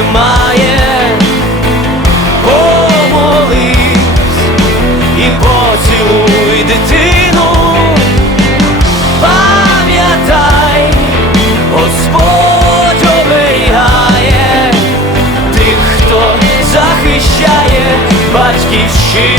Немає, помолись і поцілуй дитину, пам'ятай, Господь оберігає тих, хто захищає батьківщину.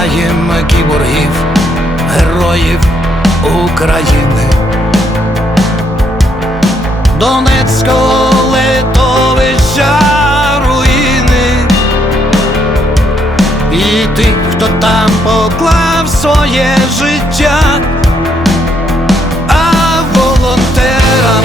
Задаємо кіборгів, героїв України, Донецького литовища руїни, і тих, хто там поклав своє життя, а волонтерам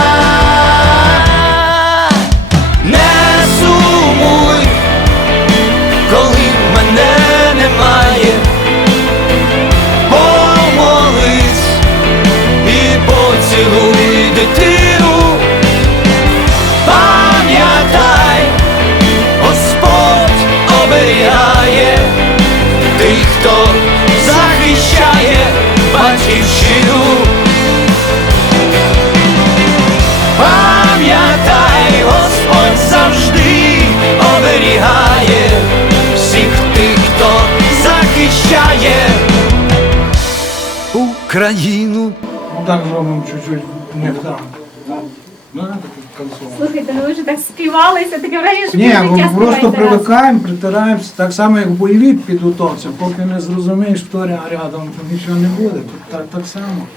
Поцілуй дитину. Пам'ятай, Господь оберігає тих, хто захищає батьківщину. Пам'ятай, Господь завжди оберігає всіх тих, хто захищає Україну. Ну так зробимо чуть-чуть не. Ну. Слухайте, ну ви вже так співалися, таке враження, що Ні, ми життя просто привикаємо, притираємося, так само як в бойовій підготовці, поки не зрозумієш, хто рядом, то нічого не буде. Тут так, так само.